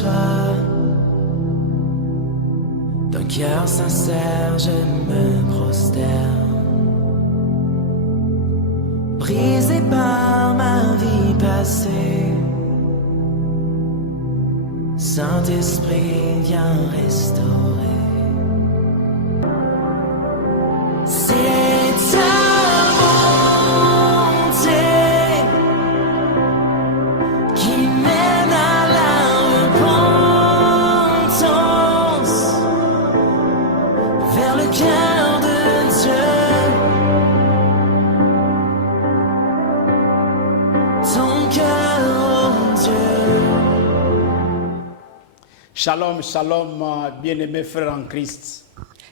toi. D'un cœur sincère, je me prosterne. Brisé par ma vie passée, Saint-Esprit, viens restaurer. C'est ta bonté qui mène à la repentance, vers le cœur de Dieu. Ton cœur, oh Dieu. Shalom, shalom, bien-aimés frères en Christ.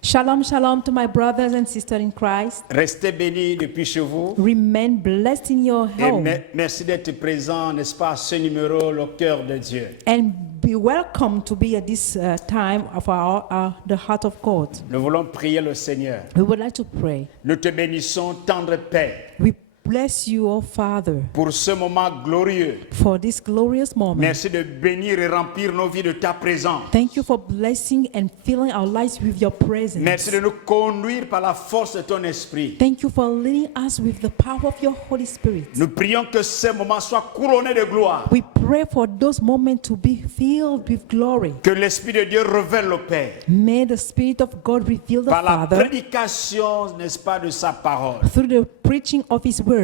Shalom, shalom to my brothers and sisters in Christ. Restez bénis depuis chez vous. Remain blessed in your Et home. merci d'être présent, n'est-ce pas, à ce numéro, le cœur de Dieu. And be welcome to be at this time of the heart of God. Nous voulons prier le Seigneur. We would like to pray. Nous te bénissons, tendre Père, We bless you, O Father, pour ce moment glorieux. for this glorious moment. Merci de bénir et remplir nos vies de ta présence. Thank you for blessing and filling our lives with your presence. Merci de nous conduire par la force de ton esprit. Thank you for leading us with the power of your Holy Spirit. Nous prions que ces moments soient couronnés de gloire. We pray for those moments to be filled with glory. Que l'Esprit de Dieu révèle le Père. May the Spirit of God reveal the Par la Father prédication, n'est-ce pas, de sa parole. through the preaching of His Word.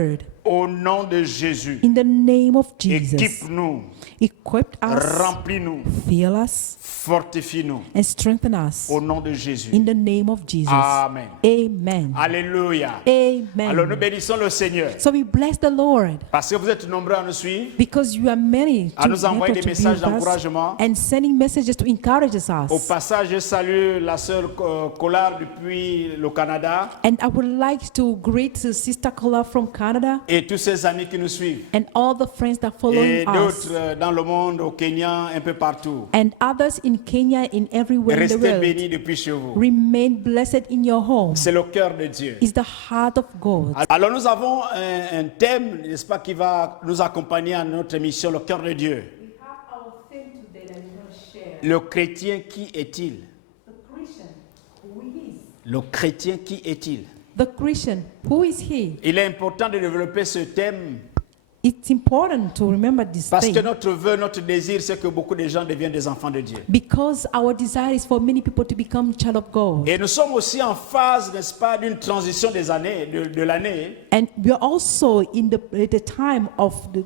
Au nom de Jésus. In the name of Jesus, Équipe-nous, equip us, remplis-nous, fill us, fortifie-nous. and strengthen us. Au nom de Jésus. In the name of Jesus. Amen. Amen. Alléluia. Alors nous Amen. bénissons le Seigneur. So we bless the Lord Parce que vous êtes nombreux à nous suivre, because you are many à nous envoyer des to be messages with us d'encouragement. and sending messages to encourage Au us. passage, je salue la sœur Collard depuis le Canada And I would like to greet Sister Kola from Canada et tous ses amis qui nous suivent. and all the friends that follow Et us d'autres dans le monde, au Kenya, un peu partout. and others in Kenya, in everywhere in the Restez world. bénis depuis chez vous. Remain blessed in your home. C'est le cœur de Dieu. It's the heart of God. Alors nous avons un thème, n'est-ce pas, qui va nous accompagner à notre émission, le cœur de Dieu. Le chrétien, qui est-il? Le chrétien, qui est-il? The Christian, who is he? Il est important de développer ce thème It's important to remember this parce que thing notre vœu, notre désir, c'est que beaucoup de gens deviennent des enfants de Dieu. because our desire is for many people to become child of God. Et nous sommes aussi en phase, n'est-ce pas, d'une transition des années, de l'année. And we are also in the time of the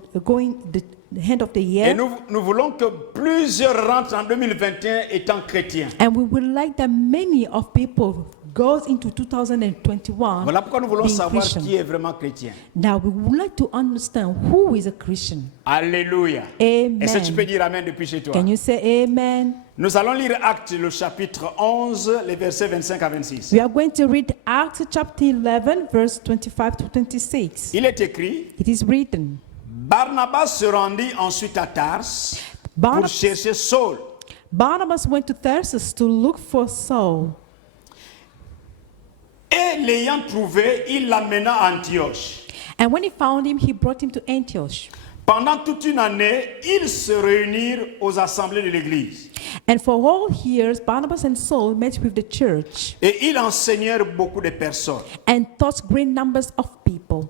end of the Et year. nous voulons que plusieurs rentrent en 2021 étant chrétiens. And we would like that many of people goes into 2021 Voilà pourquoi nous voulons being savoir Christian. qui est vraiment chrétien. Now we would like to understand who is a Christian. Alléluia. Amen. Est-ce que tu peux dire Amen depuis chez toi? Can you say amen? Nous allons lire Actes, le chapitre 11, les versets 25 à 26. We are going to read Acts chapter 11, verse 25 to 26. Il est écrit, It is written, Barnabas se rendit ensuite à Tars pour Barnabas, chercher Saul. Barnabas went to Tarsus to look for Saul. Et l'ayant trouvé, il l'amena à Antioche. And when he found him, he brought him to Antioch. Pendant toute une année, ils se réunirent aux assemblées de l'église. And for whole years, Barnabas and Saul met with the church Et ils enseignèrent beaucoup de personnes. and taught great numbers of people.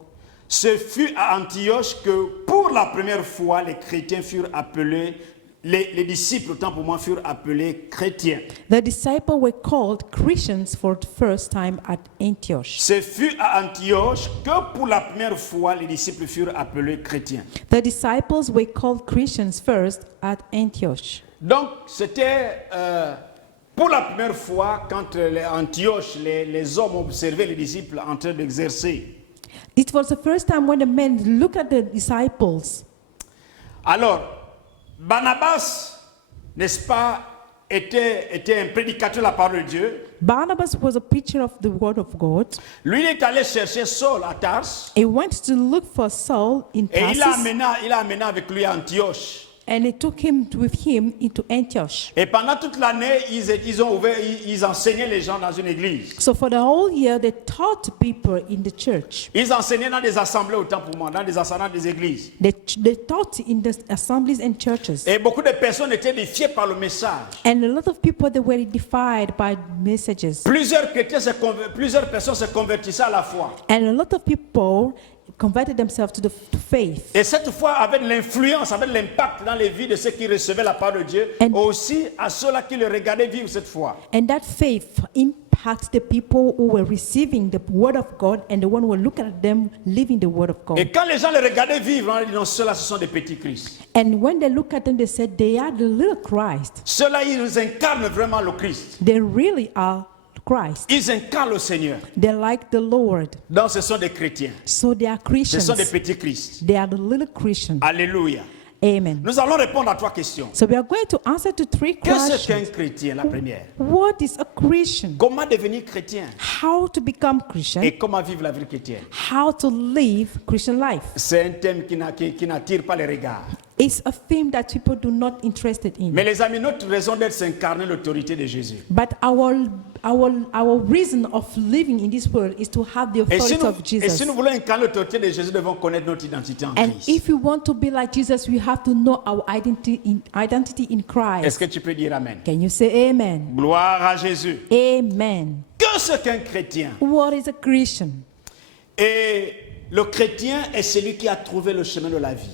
Ce fut à Antioche que, pour la première fois, les chrétiens furent appelés, les disciples, autant pour moi, furent appelés chrétiens. The disciples were called Christians for the first time at Antioch. Ce fut à Antioche que, pour la première fois, les disciples furent appelés chrétiens. The disciples were called Christians first at Antioch. Donc, c'était pour la première fois, quand Antioche, les hommes observaient les disciples en train d'exercer. It was the first time when the men looked at the disciples. Alors, Barnabas, n'est-ce pas, était un prédicateur de la parole de Dieu. Barnabas was a preacher of the word of God. Lui, il est allé chercher Saul à Tars He went to look for Saul in et il Tarsus, l'a amené avec lui à Antioche. And he took him with him into Antioch. Et pendant toute l'année, ils enseignaient les gens dans une église. So for the whole year, they taught people in the church. Ils enseignaient dans des assemblées autant pour moi, dans des églises. They taught in the assemblies and churches. Et beaucoup de personnes étaient édifiées par le message. And a lot of people, they were edified by messages. Plusieurs personnes se convertissaient à la foi. And a lot of people converted themselves to faith. Et cette foi avait de l'influence, avait de l'impact dans les vies de ceux qui recevaient la parole de Dieu, And- aussi à ceux-là qui le regardaient vivre cette foi. And that faith impacts the people who were receiving the word of God and the one who were looking at them living the word of God. Et quand les gens les regardaient vivre, on dit non, ceux-là, ce sont des petits Christ. And when they look at them, they said they are the little Christ. Ceux-là, ils incarnent vraiment le Christ. They really are Christ. Ils incarnent le Seigneur. They're like the Lord. Donc, ce sont des chrétiens. So they are Ce Christians. sont des petits Christ. They are the little Christians. Alléluia. Amen. Nous allons répondre à 3 questions. So we are going to answer to 3 Qu'est-ce qu'un questions. chrétien, la première? What is a Christian? Comment devenir chrétien? How to become Christian? Et comment vivre la vie chrétienne? How to live Christian life? C'est un thème qui n'attire pas les regards. It's a theme that people do not interested in. Mais les amis, notre raison d'être, c'est incarner l'autorité de Jésus. But our reason of living in this world is to have the Et authority of si Jesus. nous voulons incarner l'autorité de Jésus, nous devons connaître notre identité en And Christ. if we want to be like Jesus, we have to know our identity in Est-ce Christ. que tu peux dire Amen? Can you say amen? Gloire à Jésus. Amen. Qu'est-ce qu'un chrétien? What is a Christian? Et le chrétien est celui qui a trouvé le chemin de la vie.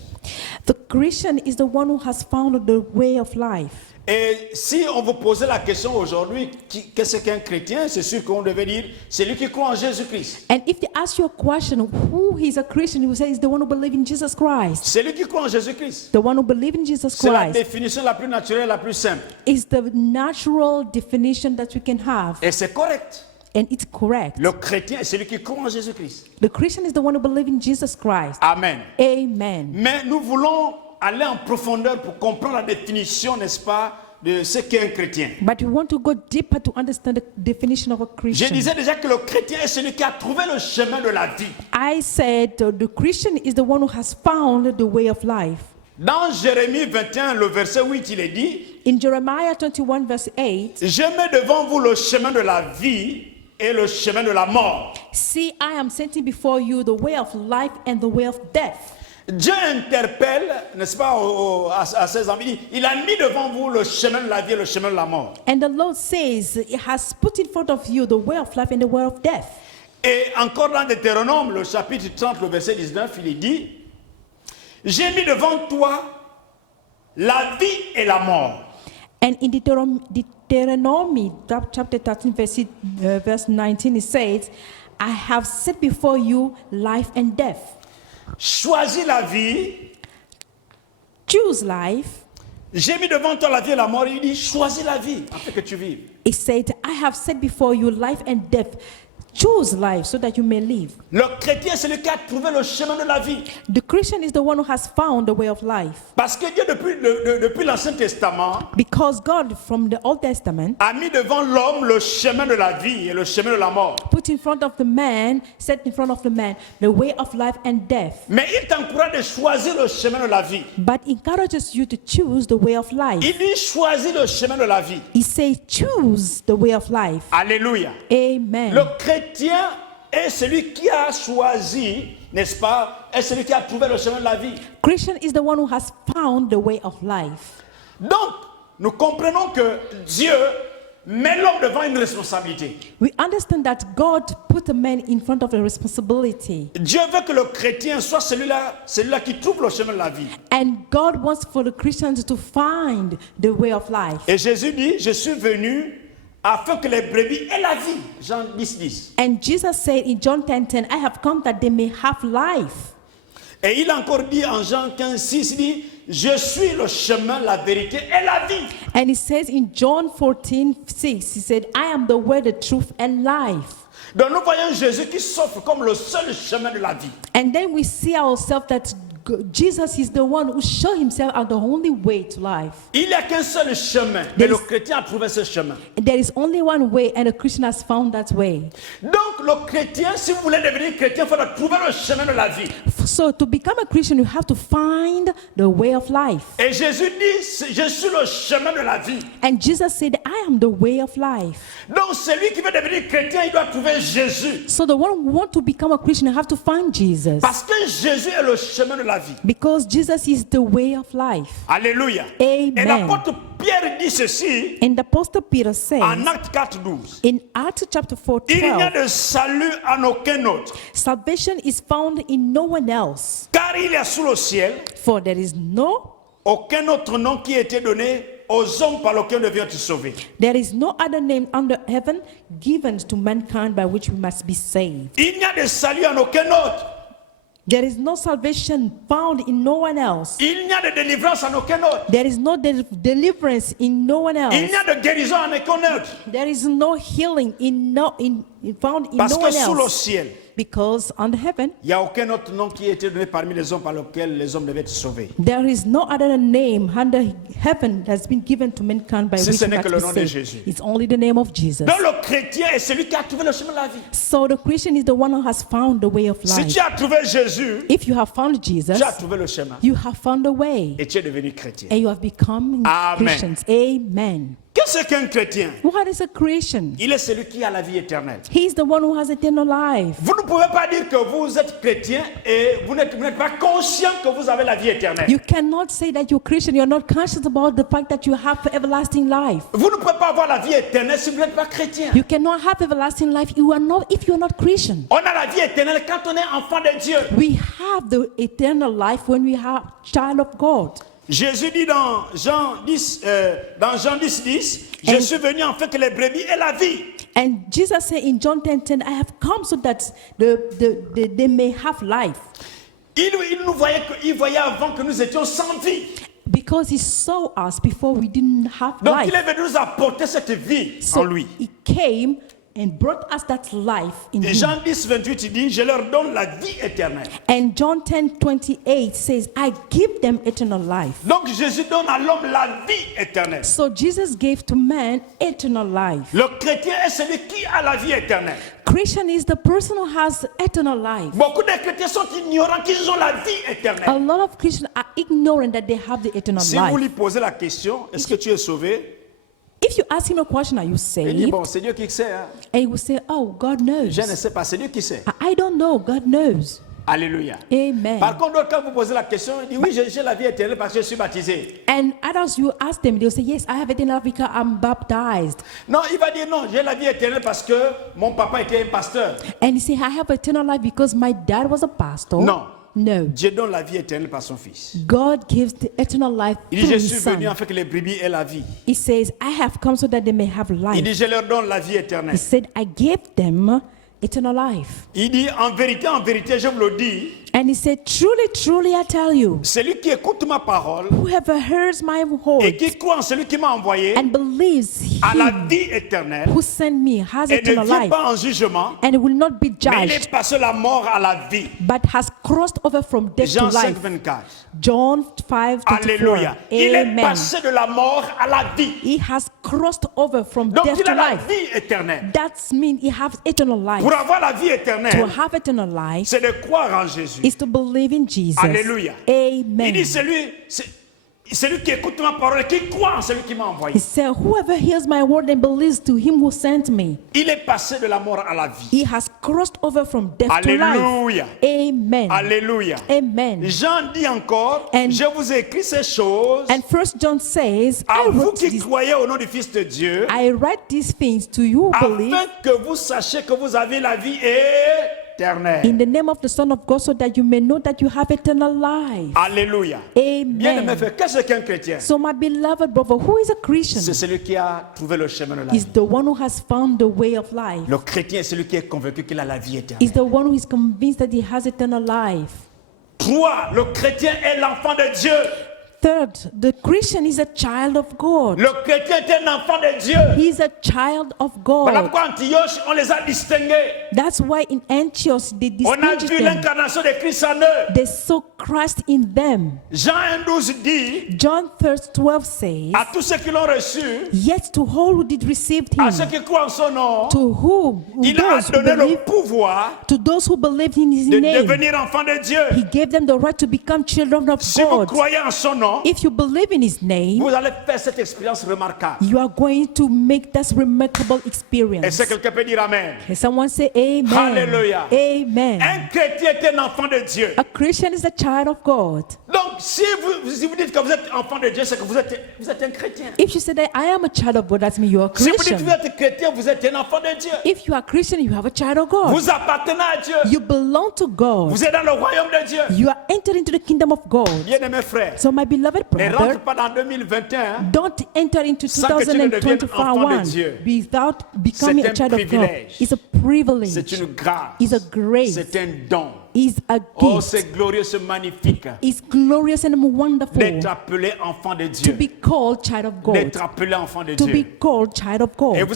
The Christian is the one who has found the way of life. Et si on vous posait la question aujourd'hui, qu'est-ce qu'un chrétien? C'est sûr qu'on devait dire, c'est lui qui croit en Jésus-Christ. And if they ask you a question, who is a Christian? You say is the one who believes in Jesus Christ. C'est lui qui croit en Jésus-Christ. The one who believes in Jesus C'est la Christ définition la plus naturelle, la plus simple. is the natural definition that we can have. Et c'est correct. And it's correct. Le chrétien est celui qui croit en Jésus-Christ. The Christian is the one who believes in Jesus Christ. Amen. Amen. Mais nous voulons aller en profondeur pour comprendre la définition, n'est-ce pas, de ce qu'est un chrétien. But we want to go deeper to understand the definition of a Je Christian. disais déjà que le chrétien est celui qui a trouvé le chemin de la vie. I said the Christian is the one who has found the way of life. Dans Jérémie 21, le verset 8, il est dit, In Jeremiah 21 verse 8, je mets devant vous le chemin de la vie et le chemin de la mort. see, I am setting before you the way of life and the way of death. Dieu interpelle, n'est-ce pas, à ses amis, il a mis devant vous le chemin de la vie et le chemin de la mort. And the Lord says, He has put in front of you the way of life and the way of death. Et encore dans Deutéronome, le chapitre 30, le verset 19, il est dit, j'ai mis devant toi la vie et la mort. And in Deuteronomy chapter 13 verse 19, it says, I have set before you life and death. Choisis la vie. Choose life. J'ai mis devant toi la vie et la mort. Il dit, choisis la vie afin que tu vives. It said, I have set before you life and death. Choose life so that you may live. Le chrétien, c'est celui qui a trouvé le chemin de la vie. The Christian is the one who has found the way of life. Parce que Dieu, depuis l'Ancien Testament, Because God, from the Old Testament, a mis devant l'homme le chemin de la vie et le chemin de la mort. put in front of the man, set in front of the man, the way of life and death. Mais il t'encourage de choisir le chemin de la vie. But encourages you to choose the way of life. Il dit, choisis le chemin de la vie. He says, choose the way of life. Alléluia. Amen. Le chrétien est celui qui a choisi, n'est-ce pas, est celui qui a trouvé le chemin de la vie. Christian is the one who has found the way of life. Donc, nous comprenons que Dieu met l'homme devant une responsabilité. We understand that God put a man in front of a responsibility. Dieu veut que le chrétien soit celui-là qui trouve le chemin de la vie. And God wants for the Christians to find the way of life. Et Jésus dit, je suis venu afin que les brebis aient la vie. Jean 10, 10. And Jesus said in John 10:10, I have come that they may have life. Et il a encore dit en Jean 15, 6, il dit, je suis le chemin, la vérité et la vie. And he says in John 14:6, he said, I am the way, the truth, and life. Donc nous voyons Jésus qui s'offre comme le seul chemin de la vie. And then we see ourselves that Jesus is the one who showed himself as the only way to life. Il n'y a qu'un seul chemin. Et le chrétien a trouvé ce chemin. There is only one way, and the Christian has found that way. Donc le chrétien, si vous voulez devenir chrétien, il faut trouver le chemin de la vie. So to become a Christian, you have to find the way of life. Et Jésus dit, je suis le chemin de la vie. And Jesus said, I am the way of life. Donc celui qui veut devenir chrétien, il doit trouver Jésus. So the one who wants to become a Christian, you have to find Jesus. Parce que Jésus est le chemin de la vie. Because Jesus is the way of life. Alléluia. Amen. Et l'apôtre Pierre dit ceci And the Apostle Peter says en Actes 4:12. in Acts chapter 4, Il n'y a 12, de salut en aucun autre, salvation is found in no one else. car il y a sous le ciel For there is no aucun autre nom qui a été donné aux hommes par lequel nous devions être sauvés. There is no other name under heaven given to mankind by which we must be saved. Il n'y a de salut en aucun autre. There is no salvation found in no one else. Il n'y a de délivrance en aucun autre. There is no deliverance in no one Il else. n'y a de guérison en aucun autre. There is no healing found in Parce no que one sous le else. ciel, Because on heaven, il n'y a aucun autre nom qui a été donné parmi les hommes par lequel les hommes devaient être sauvés. there is no other name under heaven that's been given to mankind by Si which ce we n'est must que le be nom de saved. Jésus. It's only the name of Jesus. Donc le chrétien est celui qui a trouvé le chemin de la vie. So the Christian is the one who has found the way of Si life. tu as trouvé Jésus, If you have found Jesus, tu as trouvé le chemin you have found the way. et tu es devenu chrétien. And you have become Amen. Christians. Amen. Qu'est-ce qu'un chrétien? What is a Christian? Il est celui qui a la vie éternelle. He's the one who has eternal life. Vous ne pouvez pas dire que vous êtes chrétien et vous n'êtes pas conscient que vous avez la vie éternelle. You cannot say that you're Christian. You're not conscious about the fact that you have everlasting life. Vous ne pouvez pas avoir la vie éternelle si vous n'êtes pas chrétien. You cannot have everlasting life if you're not Christian. On a la vie éternelle quand on est enfant de Dieu. We have the eternal life when we are child of God. Jésus dit dans Jean 10, 10, je suis venu en fait que les brebis aient la vie. And Jesus said in John 10:10, I have come so that they may have life. Il il voyait avant que nous étions sans vie. Because he saw us before we didn't have Donc life. il est venu nous apporter cette vie en So lui. he came and brought us that life in Et him. Jean 10, 28, il dit, je leur donne la vie éternelle. And John 10:28 says, I give them eternal life. Donc Jésus donne à l'homme la vie éternelle. So Jesus gave to man eternal life. Le chrétien est celui qui a la vie éternelle. Christian is the person who has eternal life. Beaucoup de chrétiens sont ignorants qu'ils ont la vie A éternelle. lot of Christians are ignorant that they have the eternal Si vous lui life. posez la question, est-ce que tu es sauvé? If you ask him a question, are you Il dit, saved? bon, c'est Dieu qui sait. Hein. And he will say, oh, God knows. Je ne sais pas, c'est Dieu qui sait. I don't know. God knows. Alléluia. Amen. Par contre, quand vous posez la question, il dit, oui, j'ai la vie éternelle parce que je suis baptisé. And others, you ask them, they'll say, yes, I have eternal life because I'm baptized. Non, il va dire, non, j'ai la vie éternelle parce que mon papa était un pasteur. And he say, I have eternal life because my dad was a pastor. Non. No. Dieu donne la vie éternelle par son Fils. God gives the eternal life Il dit, through je his suis venu son. afin que les brebis aient la vie. He says, I have come so that they may have Il life. dit, je leur donne la vie He éternelle. said, I gave them eternal life. Il dit, en vérité, je vous le dis, And he said, truly, truly, I tell you, celui qui écoute ma parole whoever hears my et word qui croit en celui qui m'a envoyé and believes a la him vie éternelle who sent me has et ne eternal vient life pas en jugement, and will not be mais il judged, est passé de la mort à la vie. but has crossed over from death Jean to 5, life. 24. John 5:24. Alléluia. Il est Amen. passé de la mort à la vie. He has crossed over from Donc death il to a la life. vie éternelle. That means he has eternal life. Pour avoir la vie To éternelle, have eternal life c'est de croire en Jésus. is to believe in Jesus. Alléluia. Il Amen. dit, celui qui écoute ma parole et qui croit en celui qui m'a envoyé. He said, whoever hears my word and believes to him who sent me, Il est passé de la mort à la vie. he has crossed over from death Alléluia. to life. Amen. Alléluia. Amen. Jean dit encore, And- je vous ai écrit ces choses And First John says, à I vous wrote, qui croyez au nom du Fils de Dieu, I write these things to you who believe afin que vous sachiez que vous avez la vie éternelle. in the name of the Son of God, so that you may know that you have eternal life. Alléluia. Bien-aimé Amen. frère, qu'est-ce qu'un chrétien? So my beloved brother, who is a Christian? C'est celui qui a trouvé le chemin de la Is vie. the one who has found the way of life. Le chrétien est celui qui est convaincu qu'il a la vie Is éternelle. the one who is convinced that he has eternal life. 3. Le chrétien est l'enfant de Dieu. Third, the Christian is a child of God. Le chrétien est un enfant de Dieu. He is a child of Voilà God. pourquoi Antioche, on les a distingués. That's why in Antioch they On a distinguished vu them. l'incarnation de Christ en eux. They saw Christ in them. Jean 1,12 dit John 12 says, à tous ceux qui l'ont reçu, yet to all who did receive à him, ceux qui croient en son nom, to whom, il a those who donné le believe, pouvoir to those who believed in his de name, devenir enfants de Dieu. he gave them the right to become children of Si vous God. croyez en son nom, If you believe in his name, vous allez faire cette expérience remarquable. you are going to make that remarkable Et experience. si quelqu'un peut dire Amen. Can someone say amen? Hallelujah. Amen. Un chrétien est un enfant de Dieu. A Christian is a child of God. Donc, si vous dites que vous êtes enfant de Dieu, c'est que vous êtes un chrétien. If you say that I am a child of God, that means you are a Si vous dites que Christian. vous êtes chrétien, vous êtes un enfant de Dieu. If you are Christian, you have a child of God. Vous appartenez à Dieu. You belong to God. Vous êtes dans le royaume de Dieu. You are entering into the kingdom of God. Bien-aimés frères, So my beloved ne brother, rentre pas dans 2021. don't enter into Sans que tu ne deviennes enfant de 2021 Dieu. without becoming C'est a un child of God. privilège. It's a privilege. C'est une grâce. It's a grace. C'est un don. It's a Oh, gift. c'est glorieux, c'est magnifique It's glorious and wonderful d'être appelé enfant de to Dieu. be called child of God. D'être appelé enfant de To be Dieu. called child of Et God.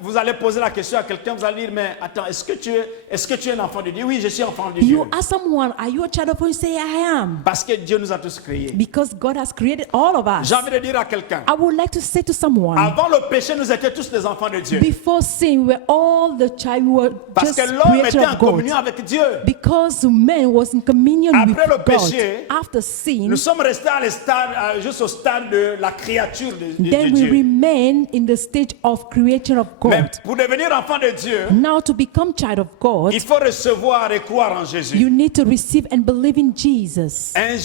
vous allez poser la question à quelqu'un, vous allez dire, mais attends, est-ce que tu es un enfant de Dieu? Oui, je suis enfant de Dieu. You ask someone, are you a child of God? You say, I am. Parce que Dieu nous a tous créés. Because God has created all of us. J'ai envie de dire à quelqu'un, I would like to say to someone, avant le péché, nous étions tous des enfants de Dieu. before sin, we were all the child, we were Parce just que l'homme created était en of God. communion avec Dieu. Because man was in communion Après le with God. péché, After sin, Nous sommes restés juste au stade de la créature de then we Dieu. remain in the stage of creation of Mais God. pour devenir enfant de Dieu, Now to become child of God, il faut recevoir et croire en Jésus. you need to receive and believe in Jesus. 1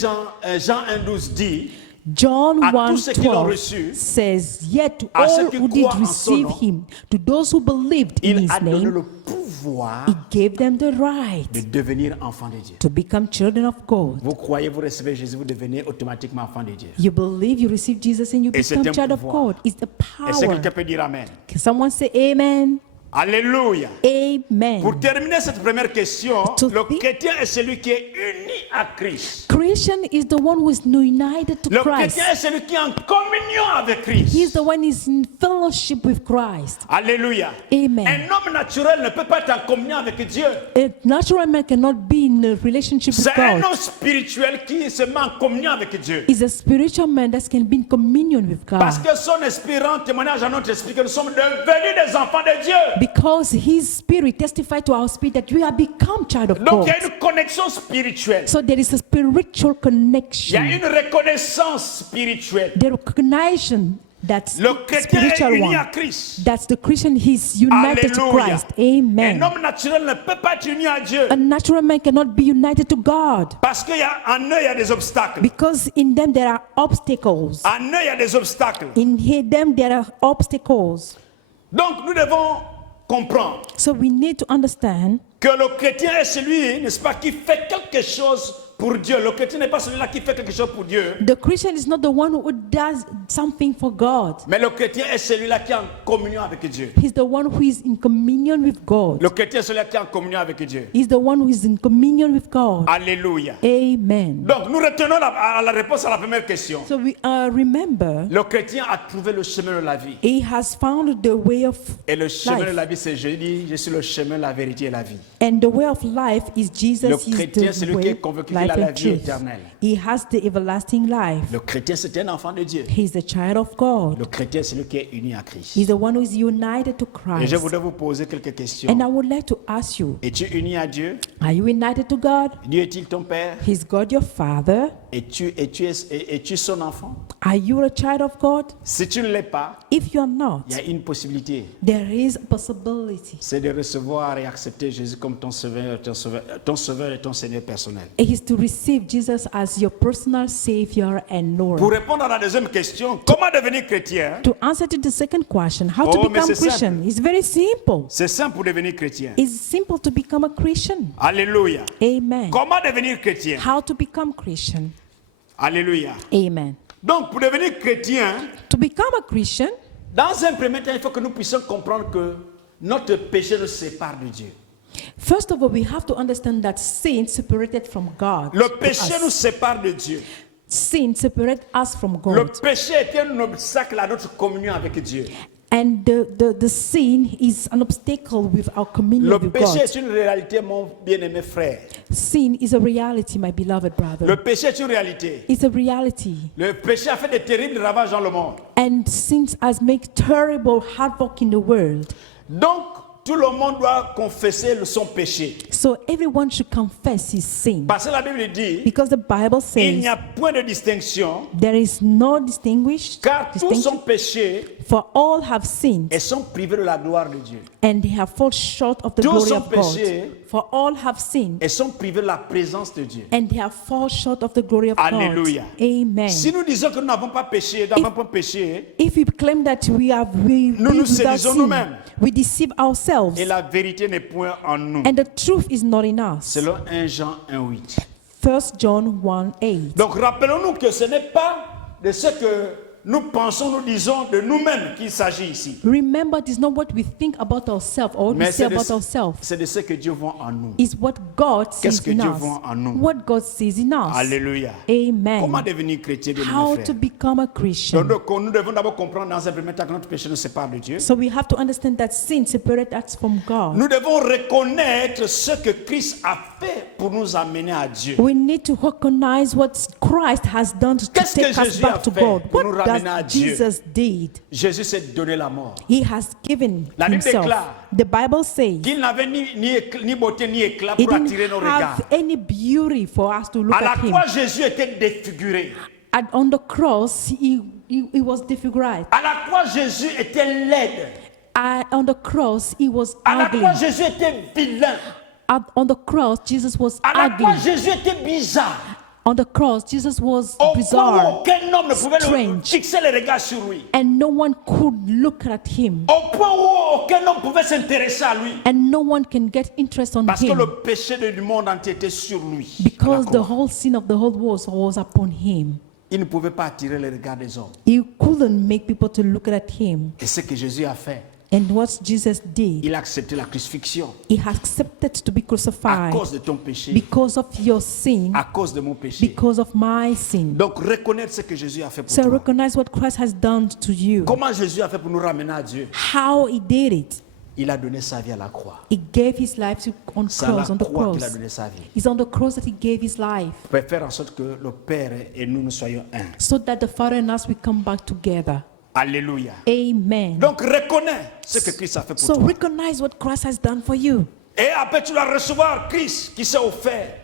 Jean 1,12 dit, John à tous ceux qui l'ont 1:12 reçu, says, yet to à ceux all qui who did croient en son receive nom, him, to those who believed in il his a donné name, le pouvoir he gave them the right de devenir enfant de Dieu. to become children of God. Vous croyez, vous recevez Jésus, vous devenez automatiquement enfant de Dieu. You believe, you receive Jesus, and you Et c'est become un child of pouvoir. God. It's the Est-ce que power. quelqu'un peut dire Amen? Can someone say amen? Alléluia. Amen. Pour terminer cette première question, To le think- chrétien est celui qui est uni à Christ. Christian is the one who is united to Le Christ. chrétien est celui qui est en communion avec He is Christ. the one who is in fellowship with Christ. Alléluia. Amen. Un homme naturel ne peut pas être en communion avec Dieu. A natural man cannot be in a relationship with C'est un God. homme spirituel qui se met en communion avec Dieu. Is a spiritual man that can be in communion with Parce God. que son esprit rend témoignage à notre esprit que nous sommes devenus des enfants de Dieu. Because his spirit testifies to our spirit that we have become child of Donc il y God. a une connexion spirituelle. So there is a spiritual Il y a connection. une reconnaissance spirituelle. The recognition that's Le chrétien est spiritual uni à one. Christ. That's the Christian. He's united to Alléluia. Christ. Un Amen. homme naturel ne peut pas être uni à Dieu. A natural man cannot be united to God Parce qu'en eux, il y a des obstacles. because in them there are obstacles. En eux, il y a des obstacles. In them there are obstacles. Donc nous devons comprendre So we need to understand que le chrétien est celui, n'est-ce pas, qui fait quelque chose pour Dieu. Le chrétien n'est pas celui-là qui fait quelque chose pour Dieu. the Christian is not the one who does something for God. Mais le chrétien est celui-là qui est en communion avec Dieu. He's the one who is in communion with God. Le chrétien est celui-là qui est en communion avec Dieu. He's the one who is in communion with God. Alléluia. Amen. Donc nous retenons la réponse à la première question. So we remember Le chrétien a trouvé le chemin de la vie. he has found the way of Et le chemin de life. la vie, c'est je dis, je suis le chemin, la vérité et la vie. And the way of life is Jesus. Le Is chrétien, c'est the lui qui est way, convaincu life qu'il a la and vie truth. éternelle. He has the everlasting life. Le chrétien, c'est un enfant de Dieu. He's the child of God. Le chrétien, c'est lui qui est uni à Christ. He's the one who is united to Et Christ. je voudrais vous poser quelques questions. And I would like to ask you, Es-tu uni à Dieu? are you united to God? Dieu est-il ton Père? Is God your father? Es-tu son enfant? Are you a child of God? Si tu ne l'es pas, If you are not, il y a une possibilité. there is a possibility. C'est de recevoir et accepter Jésus comme ton sauveur et ton Seigneur personnel. It is to receive Jesus as your personal Savior and Pour Lord. répondre à la deuxième question, comment devenir chrétien? To answer to the second question, how Oh, to mais become c'est Christian, simple. it's very simple. C'est simple pour devenir chrétien. It's simple to become a Christian. Alléluia. Amen. Comment devenir chrétien? How to become Christian. Alléluia. Amen. Donc, pour devenir chrétien, To become a Christian, dans un premier temps, il faut que nous puissions comprendre que notre péché nous sépare de Dieu. first of all, we have to understand that sin separated from God. Le to péché us. nous sépare de Dieu. Sin separates us from Le God. péché était un obstacle à notre communion avec Dieu. And the sin is an obstacle with our communion Le with péché God. est une réalité, mon bien-aimé frère. Sin is a reality, my beloved Le brother. péché est une réalité. It's a reality. Le péché a fait de terribles ravages dans le monde. And sin has made terrible havoc in the world. Donc, tout le monde doit confesser son péché. So everyone should confess his sin. Parce que la Bible dit, Because the Bible il n'y says a point de distinction, there is no distinguished car tous distinction, sont péchés for all have sinned et sont privés de la gloire de Dieu. and they have fallen short of the Tous glory sont of God. péchés For all have sinned et sont privés de la présence de Dieu. and they have fallen short of the glory of Alléluia. God. Amen. Si nous disons que nous n'avons pas péché, nous n'avons pas péché, If we claim that we nous live without séduisons sin, nous-mêmes. we deceive ourselves, et la vérité n'est point en nous. and the truth is not in us. Selon 1 Jean 1:8. 1 John 1:8. Donc rappelons-nous que ce n'est pas de ce que nous pensons, nous disons de nous-mêmes qu'il s'agit ici. Remember, it is not what we think about ourselves or what we Mais say about ourselves. c'est de ce que Dieu voit en nous. It's what God Qu'est-ce sees que in Dieu us. voit en nous? What God sees in us. Alléluia. Comment Amen. devenir chrétien, bien How mes to frères? become a Christian. Donc, nous devons d'abord comprendre dans un premier temps que notre péché nous sépare de Dieu. So we have to understand that sin separates us from God. Nous devons reconnaître ce que Christ a fait pour nous amener à Dieu. We need to recognize what Christ has done to Qu'est-ce que take us Jésus a back to fait God. pour nous What ramener à does Dieu? Jesus did? Jésus s'est donné la mort. He has given La Bible himself. déclare The Bible says Qu'il n'avait ni beauté ni éclat he pour didn't attirer nos regards. have any beauty for us to look À la at him. croix, Jésus était défiguré. And on the cross, he was disfigured. À la croix, Jésus était laide. On the cross, he was À la ugly. croix, Jésus était vilain. On the cross, Jesus was À la croix, ugly. Jésus était bizarre. On the cross, Jesus was Au point où bizarre, aucun homme ne pouvait strange. fixer les regards sur lui. and no one could look at him, Au point où aucun homme pouvait s'intéresser à lui. and no one can get interest on Parce que him le péché du monde entier était sur lui. à la because the croix. whole sin of the whole world was upon him. Il ne pouvait pas attirer les regards des hommes. He couldn't make people to look at him. Et ce que Jésus a fait, And what Jesus did, il a accepté la crucifixion he accepted to be à crucified cause de ton péché, because of your sin, à cause de mon péché. because of my sin. Donc reconnaître ce que Jésus a fait pour So toi. recognize what Christ has done to you. Comment Jésus a fait pour nous ramener à Dieu? How he did it. Il a donné sa vie à la croix. He gave his life on C'est à la cross, on the croix qu'il a cross. donné sa vie. It's on the cross that he gave his life Pour faire en sorte que le Père et nous soyons un. so that the Father and us will come back together. Alléluia. Amen. Donc reconnais ce que Christ a fait pour So toi. recognize what Christ has done for you. Et après tu vas recevoir Christ qui s'est offert.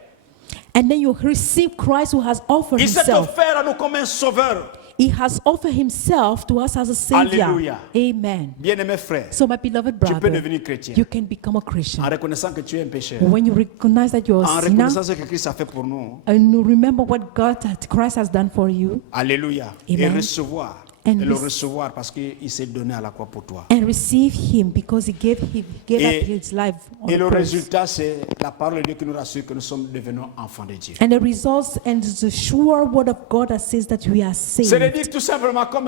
And then you receive Christ who has offered Il s'est himself. offert à nous comme un sauveur. He has offered himself to us as a savior. Alléluia. Amen. Bien-aimé frère, So my beloved tu peux brother, devenir chrétien you can become a Christian. en reconnaissant que tu es un pécheur. When you recognize that you're En a sinner reconnaissant ce que Christ a fait pour nous. and you remember what Christ has done for you Alléluia. Et Amen. recevoir. And Et le rec- recevoir parce qu'il s'est donné à la croix pour toi. and receive him because he gave Et- up his life on Et the le cross. résultat, c'est la parole de Dieu qui nous rassure que nous sommes devenus enfants de Dieu. And the results and the sure word of God that says that we are C'est de saved. dire tout simplement comme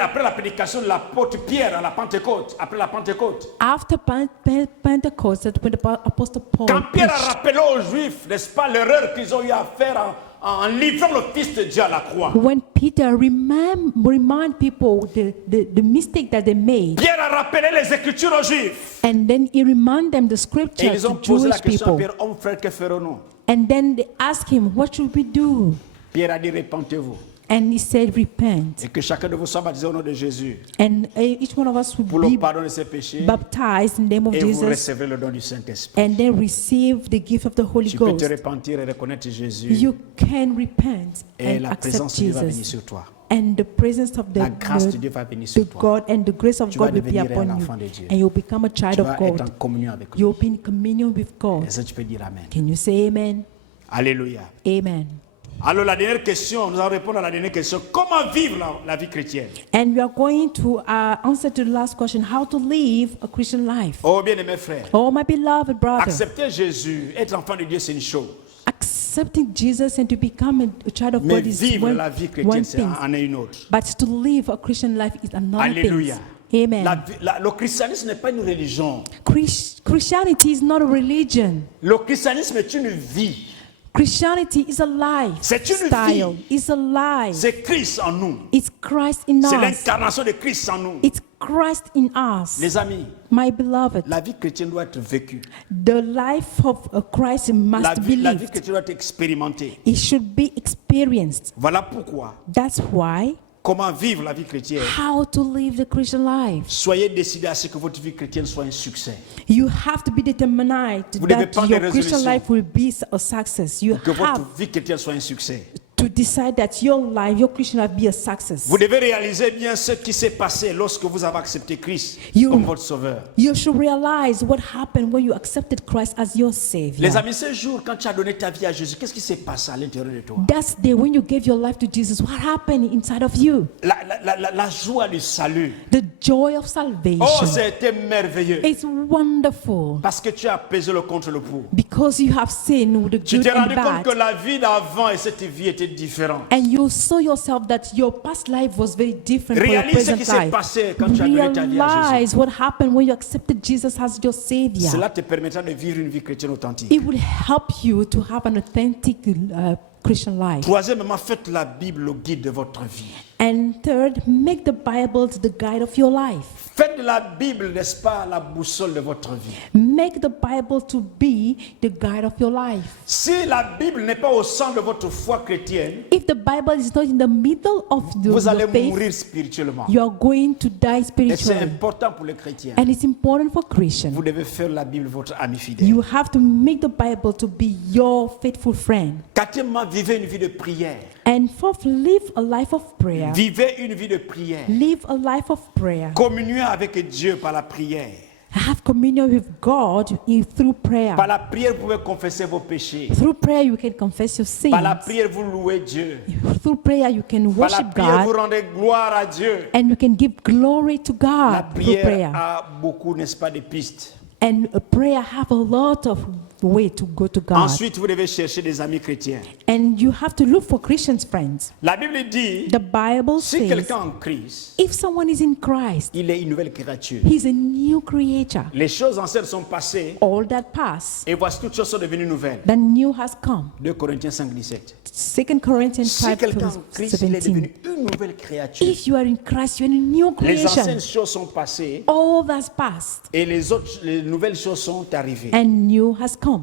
après la prédication de l'apôtre Pierre à la Pentecôte, après la Pentecôte. After Pentecost, that when the Apostle Paul Quand Pierre a preached, rappelé aux Juifs, n'est-ce pas, l'erreur qu'ils ont eu à faire en livrant le Fils de Dieu à la croix. when Peter remind people the mistake that they made, Pierre a rappelé les Écritures aux Juifs. and then he remind them the Et scriptures ils ont to posé la Jewish question à people, Pierre, homme frère, que ferons-nous? and then they ask him, what should we do? Pierre a dit, repentez-vous. And he said, repent. Et que chacun de vous soit baptisé au nom de Jésus And each one of us pour will le be pardon de ses péchés. baptized in the name of Et vous Jesus recevrez le don du Saint-Esprit. and then receive the gift of the Holy Tu peux te Ghost. repentir et reconnaître Jésus. You can repent Et and la accept présence de Dieu va venir Jesus. sur toi. And the presence of La grâce de Dieu va venir sur the toi. God and the grace of Tu vas God will be devenir un upon you. enfant de Dieu. And you'll become a child Tu of vas être en God. communion avec lui. You'll be in communion with God. Et ça, tu peux dire Amen. Can you say amen? Alléluia. Amen. Alors la dernière question, nous allons répondre à la dernière question. Comment vivre la vie chrétienne? And we are going to answer to the last question, how to live a Christian life. Oh bien-aimé frère, Oh, my beloved brother, accepter Jésus, être enfant de Dieu, c'est une chose. accepting Jesus and to become a child of Mais God is vivre one, la vie one chrétienne, c'est thing. en est une autre. But to live a Christian life is another Alléluia. thing. Amen. Le christianisme n'est pas une religion. Christianity is not a religion. Le christianisme est une vie. Christianity is a C'est une lifestyle. vie. It's a life. C'est Christ en nous. It's Christ in C'est us. l'incarnation de Christ en nous. It's Christ in us. Les amis, My beloved, la vie chrétienne doit être vécue. the life of Christ must be La vie lived. chrétienne doit être expérimentée. It should be experienced. Voilà pourquoi, That's why comment vivre la vie chrétienne. how to live the Christian life. Soyez décidés à ce que votre vie chrétienne soit un succès. You have to be determined Vous devez that prendre your des Christian résolutions. life will be a success. You Que votre have vie chrétienne soit un succès. to decide that your life, your Christian life, be a success. Vous devez réaliser bien ce qui s'est passé lorsque vous avez accepté Christ You- comme votre sauveur. You should realize what happened when you accepted Christ as your Savior. Les amis, ce jour, quand tu as donné ta vie à Jésus, qu'est-ce qui s'est passé à l'intérieur de toi? That's the day when you gave your life to Jesus. What happened inside of you? La joie du salut. The joy of Oh, salvation. c'était merveilleux. It's wonderful Parce que tu as pesé le contre le pour. because you have seen the Tu good t'es and rendu compte bad. que la vie d'avant et cette vie étaient différentes. And you saw yourself that your past life was very different from your Réalise ce present qui s'est life. passé quand tu as donné ta vie à Jésus. Realize what happened when you accepted Jesus as your Savior. Cela te permettra de vivre une vie chrétienne authentique. It will help you to have an authentic Christian life. Troisièmement, faites la Bible le guide de votre vie. And third, make the Bible the guide of your life. Faites de la Bible, n'est-ce pas, la boussole de votre vie. Make the Bible to be the guide of your life. Si la Bible n'est pas au centre de votre foi chrétienne, If the Bible is not in the middle of vous allez your faith, mourir spirituellement. you are going to die Et c'est spiritually. important pour les chrétiens. And it's important for Christians. Vous devez faire la Bible votre ami fidèle. You have to make the Bible to be your faithful friend. Quatrièmement, vivez une vie de prière. And fourth, live a life of prayer. Vivez une vie de prière. Live a life of prayer. Communiez avec Dieu par la prière. Have communion with God through prayer. Par la prière, vous pouvez confesser vos péchés. Through prayer, you can confess your sins. Par la prière, vous louez Dieu. Through prayer, you can Par la worship prière, vous God. rendez gloire à Dieu. And you can give glory to La God through prière prayer. a beaucoup, n'est-ce pas, de pistes. And a prayer have a lot of way to go to God. Ensuite, vous devez chercher des amis chrétiens. And you have to look for Christian friends. La Bible dit, The Bible si says, quelqu'un en Christ, if someone is in Christ, il est une nouvelle créature. he's a new creature. Les choses anciennes sont passées All that passed, et voici toutes choses sont devenues nouvelles. the new has come. 2 Corinthiens 5, 17. 2 Corinthians Si 5 quelqu'un en to Christ, il est 17. devenu une nouvelle créature. If you are in Christ, you're a new Les anciennes creation. choses sont passées All that's past et les nouvelles choses sont arrivées. and new has come.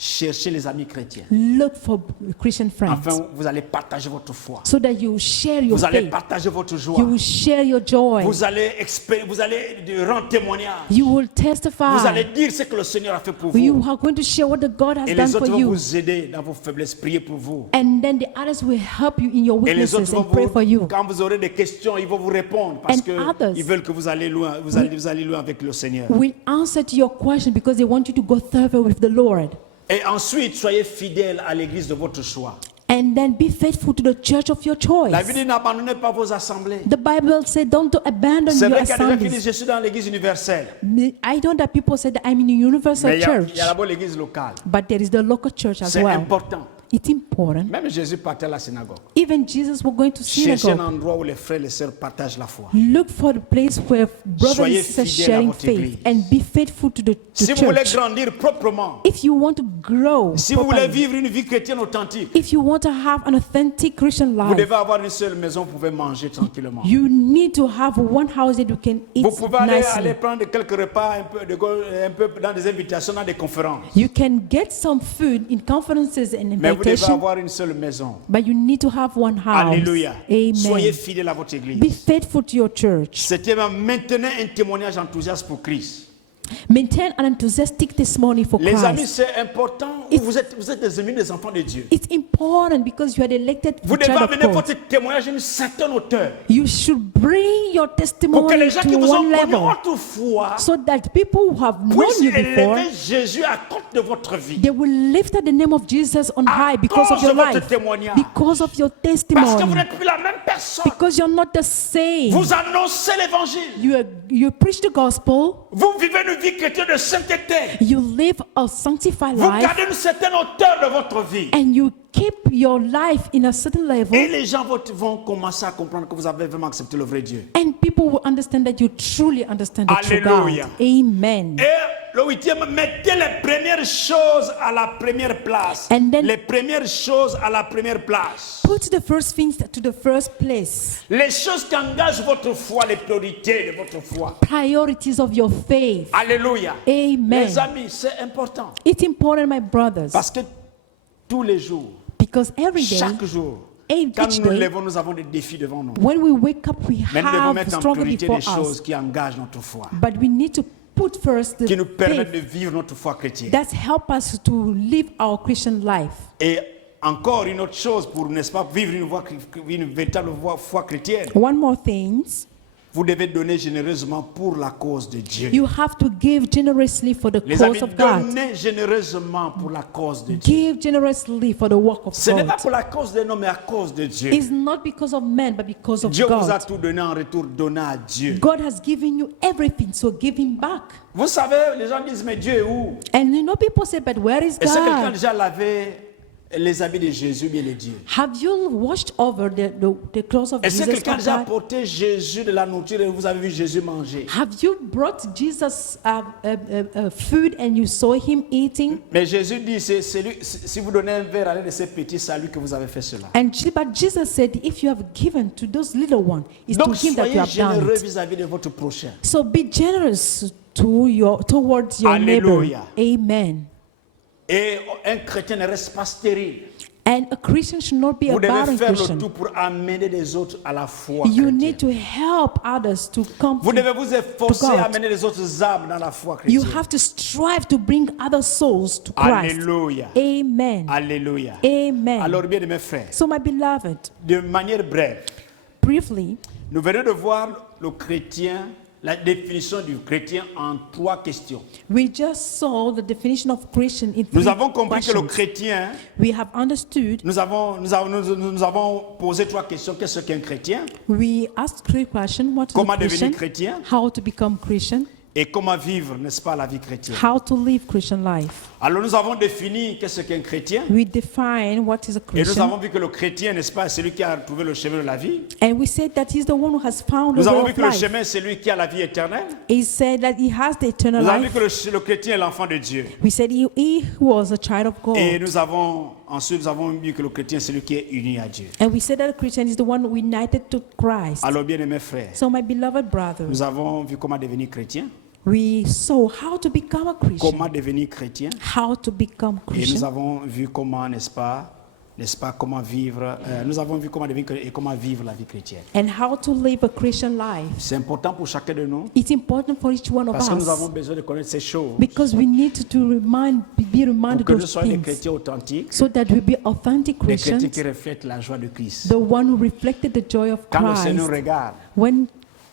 Cherchez les amis chrétiens. Look for Christian friends Enfin, vous allez partager votre foi. so that you share your Vous allez faith. partager votre joie. You will share your joy. Vous allez rendre témoignage. You will Vous allez testify. dire ce que le Seigneur a fait pour You vous. are going to share what the God has Et done les autres for vont you. vous aider dans vos faiblesses, prier pour vous. And then the others will help you in your Et les autres weaknesses vont and pray for you. quand vous aurez des questions, ils vont vous répondre parce And que others ils veulent que vous allez loin, vous allez loin avec le Seigneur. Will answer to your question because they want you to go further with the Lord. Et ensuite, soyez fidèles à l'église de votre choix. And then be faithful to the church of your choice. La Bible dit n'abandonnez pas vos assemblées. The Bible says don't abandon C'est your vrai qu'il y a des gens qui disent assemblies. je suis dans l'église universelle. I know that people say that I'm in a universal Mais il church, y a d'abord l'église locale. but there is the local church as C'est well. important. It's important. Même Jésus partait à la synagogue. Even Jesus was going to Cherchez un synagogue. endroit où les frères et les sœurs partagent la foi. Look for the place where brothers Soyez and sisters fidèles à sharing votre faith église. and be faithful to the Si vous voulez church. grandir proprement, If you want to grow, si vous voulez properly, vivre une vie chrétienne authentique, if you want to have an authentic Christian vous life, devez avoir une seule maison, vous pouvez manger tranquillement. you need to have one house that you can eat Vous pouvez aller nicely. prendre quelques repas un peu dans des invitations, dans des conférences. You can get some food in conferences and Mais vous devez invitations, avoir une seule maison. but you need to have one house. Alléluia. Soyez Amen. fidèles à votre Be église. faithful to your church. Septièmement, maintenez un témoignage enthousiaste pour Christ. Maintain an enthusiastic testimony for Les amis, Christ. c'est important. Vous êtes des amis des enfants de Dieu. It's important because you are the elected Vous devez child of amener God. votre témoignage à une certaine hauteur. You should bring your Pour que testimony les gens qui to vous ont one connu level autrefois so that people who have known puissent you before, élever Jésus à cause de votre vie. they will lift up the name of Jesus on high because of cause your de votre life, témoignage. because of your Parce que vous testimony, n'êtes plus la même personne. because you're not the same. Vous annoncez l'évangile. You preach the gospel, Vous vivez une vie chrétienne de sainteté. you live a sanctified Vous life, gardez une certaine hauteur de votre vie. and you keep your life in a certain Et level, les gens vont commencer à comprendre que vous avez vraiment accepté le vrai Dieu. and people will understand that you truly understand the true God. Alléluia. Amen. Et le 8e, mettez les premières choses à la première place. And then- Les premières choses à la première place. Put the first things to the first place. Les choses qui engagent votre foi, les priorités de votre foi. Priorities of your faith. Alléluia. Amen. Les amis, c'est important. It's important, my brothers, Parce que tous les jours, because every day, chaque jour, each quand nous nous day, lèvons, nous avons des défis devant nous. when we wake up, we Mais nous devons have mettre en struggle priorité before des choses us. qui engagent notre foi, But we need to put first qui nous the permettent de faith vivre notre foi chrétienne. that help us to live our Christian life. Et encore une autre chose pour, n'est-ce pas, vivre une véritable foi chrétienne, One more thing, vous devez donner généreusement pour la cause de Dieu. you have to give generously for the Les amis, cause of God. donnez généreusement pour la cause de Dieu. Give generously for the work of Ce n'est pas God. pour la cause de l'homme, mais à cause de Dieu. It's not because of men, but because of Dieu vous a God. tout donné en retour, donnez à Dieu. God has given you everything, so give him back. Vous savez, les gens disent, mais Dieu est où? And you know, people say, but where is Est-ce que quelqu'un a God? déjà lavé les habits de Jésus, bien les dieux? Have you washed over the clothes of Est-ce que Jesus? quelqu'un a or déjà God? apporté Jésus de la nourriture et vous avez vu Jésus manger? Have you brought Jesus food and you saw him eating? Mais Jésus dit, si vous donnez un verre à l'un de ces petits, c'est à lui que vous avez fait cela. But Jesus said, if you have given to those little ones, it's to Donc him that you soyez have done généreux it. vis-à-vis de votre prochain. So be generous towards your Alléluia. neighbor. Amen. Et un chrétien ne reste pas stérile. And a Christian should not be a Vous devez barren faire le Christian. tout pour amener les autres à la foi You chrétienne. need to help others to come Vous to devez vous efforcer God. à amener les autres âmes dans la foi You chrétienne. have to strive to bring other souls to Christ. Alléluia. Amen. Alléluia. Amen. Alors bien, mes frères, So, my beloved, de manière brève, briefly, nous venons de voir le chrétien, la définition du chrétien en 3 questions. we just saw the definition of Christian in Nous 3 avons compris que le questions. chrétien, We have understood. nous avons posé 3 questions. Qu'est-ce qu'un chrétien? We asked 3 questions. What is Comment a Christian? devenir chrétien? How to become Christian? Et comment vivre, n'est-ce pas, la vie chrétienne? How to live Christian life? Alors nous avons défini qu'est-ce qu'un chrétien. We define what is a Et nous Christian. avons vu que le chrétien, n'est-ce pas, c'est celui qui a trouvé le chemin de la vie. And we said that he's the one who has found the Nous avons way vu of que le life. chemin, c'est lui qui a la vie éternelle. He said that he has the eternal Nous avons vu life. que le chrétien est l'enfant de Dieu. We said he was a child of God. Et ensuite, nous avons vu que le chrétien, c'est celui qui est uni à Dieu. And we said that a Christian is the one united to Christ. Alors, bien aimés frères, So, my beloved brothers, nous avons vu comment devenir chrétien, we saw how to become a Christian. comment devenir chrétien, How to become et nous Christian. avons vu comment, n'est-ce pas, comment vivre, nous avons vu comment devenir et comment vivre la vie chrétienne. And how to live a Christian life. C'est important pour chacun de nous, It's important for each one of parce que nous avons us besoin de connaître ces choses, because we need to be pour reminded que of nous those soyons des things chrétiens authentiques, so that we be authentic des chrétiens Christians, qui reflètent la joie de Christ. the one who reflected the joy of Quand le Seigneur Christ. regarde, When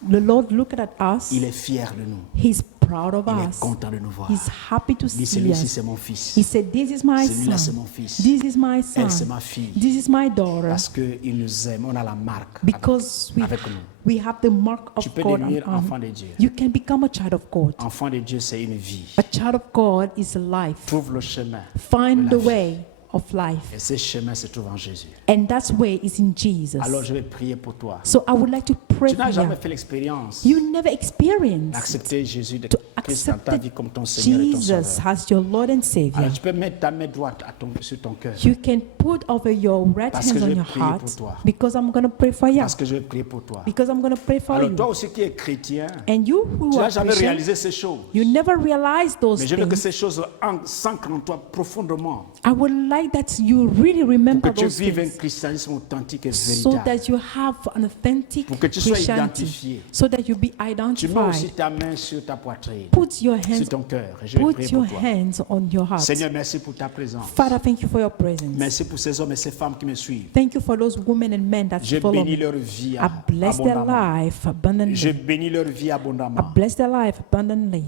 the Lord looked at us, il est fier de nous, He's proud of il est us. content de nous voir. He's happy to Il dit, see celui-ci us. c'est mon fils, He said, "This is my celui-là c'est son. mon fils, This is my son. elle c'est ma fille. This is my daughter." Parce qu'il nous aime, on a la marque Because avec nous. we have the mark Tu of peux God devenir on enfant de Dieu. you can become a child of God. Enfant de Dieu, c'est une vie. A child of God is a life. Trouve le chemin. Find de the la vie. way of life. Et ce chemin se trouve en Jésus. And that way is in Jesus. Alors je vais prier pour toi. So I would like to pray Tu for n'as jamais you. fait l'expérience You never experienced d'accepter Jésus de to Christ dans ta accept vie comme ton Seigneur et ton Jesus Sauveur. as your Lord and Savior. Alors tu peux mettre ta main droite sur ton cœur. You can put over your right Parce que hand je on vais your prier pour heart toi. because I'm going to pray for you. Parce que je vais prier pour toi. Because I'm going to pray for Alors you. toi aussi qui es chrétien, And you who tu are n'as jamais Christian, réalisé ces choses. you never realize those Mais je veux que things. ces choses s'ancrent en toi profondément. I would like that you really Pour remember que tu those vives un things christianisme authentique et so véritable. that you have an authentic Pour que tu sois Christianity, identifié. so that you be Tu mets aussi identified. ta main sur ta poitrine, Put your sur hands, ton cœur. Et je vais prier put your pour toi. hands on your heart. Seigneur, merci pour ta présence. Father, thank you for your presence. Merci pour ces hommes et ces femmes qui me suivent. Thank you for those women and men that Je follow bénis me. leur vie I bless their abondamment. life Je abundantly. bénis leur vie I abondamment. bless their life abundantly.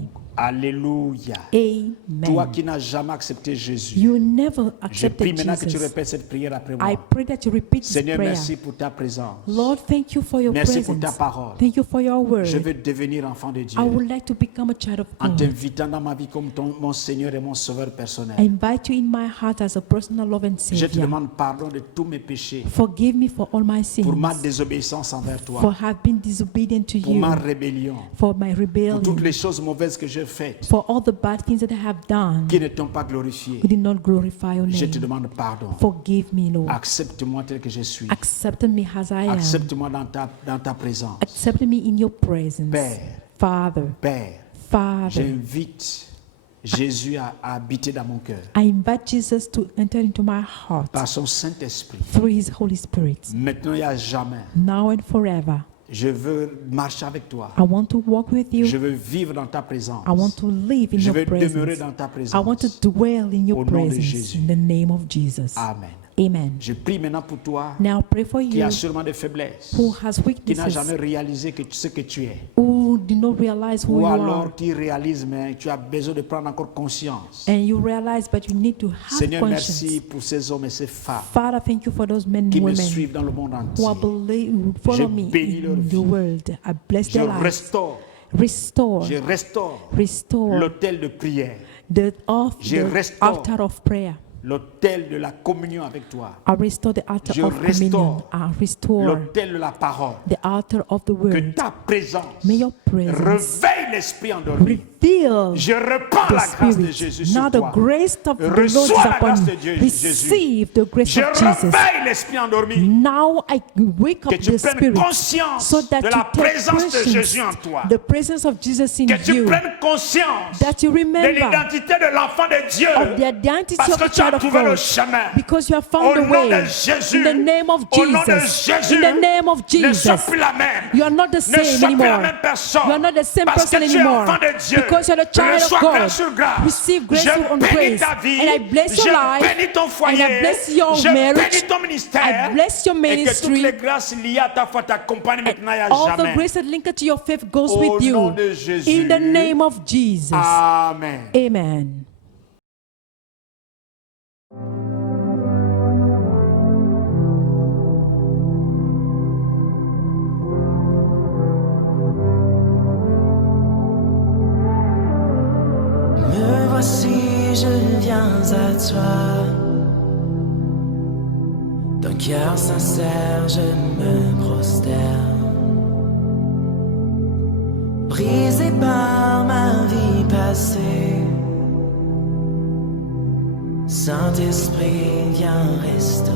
Alléluia. Amen. Toi qui n'as jamais accepté Jésus, You never je prie accepted maintenant que tu Jesus. répètes cette prière après I moi. pray that you repeat this Seigneur, prayer. merci pour ta présence. Lord, thank you for your Merci pour ta presence. parole. Thank you for your word. Je veux devenir enfant de Dieu I would like to become a child of en God. t'invitant dans ma vie comme mon Seigneur et mon Sauveur personnel. I invite you in my heart as a personal love and Je te Savior. demande pardon de tous mes péchés, Forgive me for all my sins, pour ma désobéissance envers for toi, having been disobedient to pour you, ma rébellion, for my pour rebellion, toutes les choses mauvaises que j'ai faites for all the bad things that I have done, qui ne t'ont pas glorifié. who did not glorify your Je te name. demande pardon. Forgive me, Lord. Accepte-moi tel que je suis. Accept me as I am. Accepte-moi dans ta présence. Accept me in your presence. Père, Father, Père, Father, j'invite Jésus à habiter dans mon cœur I invite Jesus to enter into my heart par son Saint-Esprit. through his Holy Spirit, Maintenant et à jamais, now and forever. je veux marcher avec toi. I want to walk with you. Je veux vivre dans ta présence. I want to live in Je your veux demeurer presence. dans ta I want to présence. dwell in your Au nom de presence Jésus. in the name of Jesus. Amen. Amen. Je prie maintenant pour toi Now pray for qui you a sûrement des faiblesses, who has qui n'a jamais weaknesses, réalisé ce que tu es. who do not realize who Ou you alors are, qui réalise, mais tu as besoin de prendre encore conscience. and you realize, but you need to have Seigneur, conscience. merci pour ces hommes et ces femmes Father, thank you for those men qui and me women suivent dans le monde who are entier. follow Je me bénis leur in vie. the world. I bless Je their lives. restaure, Restore, restaure l'autel de prière, the Je restaure. altar of prayer. l'autel de la communion avec toi, I restore the altar Je of communion. restaure I restore l'autel de la parole. the altar of the Que word. ta présence May your presence réveille l'esprit endormi. reveal Je reprends the la grâce de Spirit. Jésus Now sur the toi. grace of the Lord is Reçois la upon grâce de you. Dieu, Receive the grace Je of Jesus. réveille l'esprit endormi. Now I wake up Que tu the prennes Spirit conscience so that de you la take présence de conscience, Jésus en toi. the presence of Jesus in Que tu you, prennes conscience that you de remember l'identité de l'enfant de Dieu. of the identity Parce of que the tu as child of trouvé le God, chemin. because you have Au found the nom way. de Jésus. In the name of Au nom de Jesus, Jésus. in the name of Ne sois Jesus, plus la même. you are not the Ne same sois plus la anymore. même personne. You are not the same Parce person que tu es anymore. enfant de Dieu. Because you are the child Reçois of God. grâce sur grâce. Receive grace Je on bénis grace. ta vie. And I bless your Je life. bénis ton foyer. And I bless your Je marriage. bénis ton ministère. I bless your Et que toutes ministry. les grâces liées à ta foi t'accompagnent maintenant et à All the jamais. grace that linked to your faith goes Au with nom you. de Jésus. In the name of Jesus. Amen. Amen. Me voici, je viens à toi. D'un cœur sincère, je me prosterne. Brisé par ma vie passée, Saint-Esprit, viens restaurer.